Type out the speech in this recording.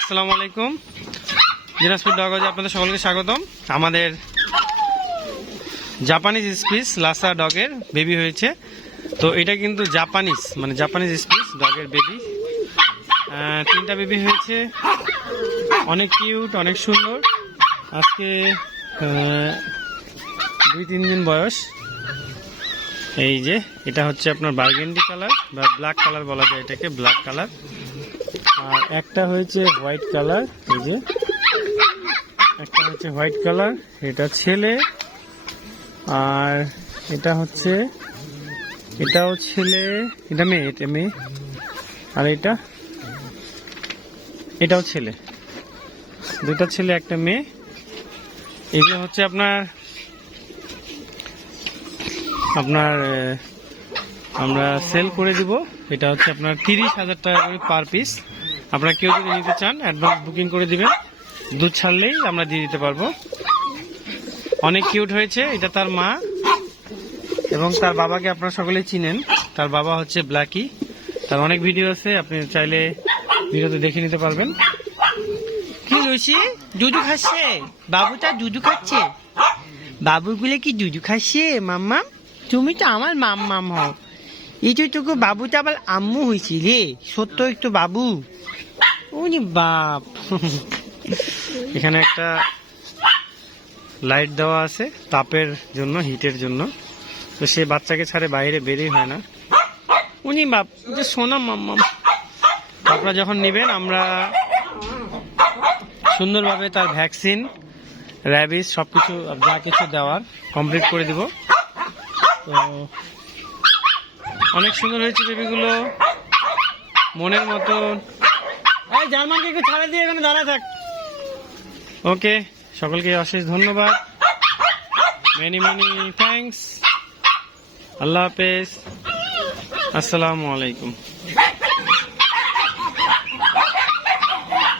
আসসালামু আলাইকুম। দিনাজপুর ডগ হাউসে আপনাদের সকলকে স্বাগতম। আমাদের জাপানিজ স্পিস লাসা ডগের বেবি হয়েছে। তো এটা কিন্তু জাপানিজ স্পিস ডগের বেবি। 3টা বেবি হয়েছে, অনেক কিউট, অনেক সুন্দর। আজকে 2-3 দিন বয়স। এই যে এটা হচ্ছে আপনার বার্গেন্ডি কালার বা ব্ল্যাক কালার বলা যায় এটাকে, ব্ল্যাক কালার। আর একটা হয়েছে হোয়াইট কালার, এই যে একটা হচ্ছে হোয়াইট কালার, এটা ছেলে। আর এটাও ছেলে, এটা মেয়ে। আর এটাও ছেলে। দুটা ছেলে একটা মেয়ে। এগুলো হচ্ছে আপনার আমরা সেল করে দিব। এটা হচ্ছে আপনার 30,000 টাকা করে পার পিস। আপনারা কেউ যদি নিতে চান অ্যাডভান্স বুকিং করে দিবেন, দুধ ছাড়লেই আমরা দিয়ে দিতে পারবো। অনেক কিউট হয়েছে। এটা তার মা এবং তার বাবাকে আপনারা সকলেই চিনেন। তার বাবা হচ্ছে ব্ল্যাকি। তার অনেক ভিডিও আছে, আপনি চাইলে ভিডিওতে দেখে নিতে পারবেন। কি লুসি দুধু খাচ্ছে? বাবুটা দুধু খাচ্ছে? বাবুগুলো কি দুধু খাচ্ছে? মাম্মাম, তুমি তো আমার মাম্মাম হও। এই তো তোকে বাবুটা আবার আম্মু হয়েছি রে, সত্য একটু বাবু। উনি বাপ। এখানে একটা লাইট দেওয়া আছে তাপের জন্য, হিটের জন্য। তো সে বাচ্চাকে ছাড়ে বাইরে বেরই হয় না। উনি বাপ, যে সোনা মাম্মাম। আপনারা যখন নেবেন আমরা সুন্দরভাবে তার ভ্যাকসিন, র্যাবিস সবকিছু যা কিছু দেওয়ার কমপ্লিট করে দিব। তো অনেক সুন্দর হয়েছে বেবিগুলো, মনের মতো। এই জার্মানকে একটু ছাড়া দিয়ে এখানে দাঁড়া থাক। ওকে, সকলকে অশেষ ধন্যবাদ, মেনি থ্যাঙ্কস। আল্লাহ হাফেজ, আসসালামু আলাইকুম।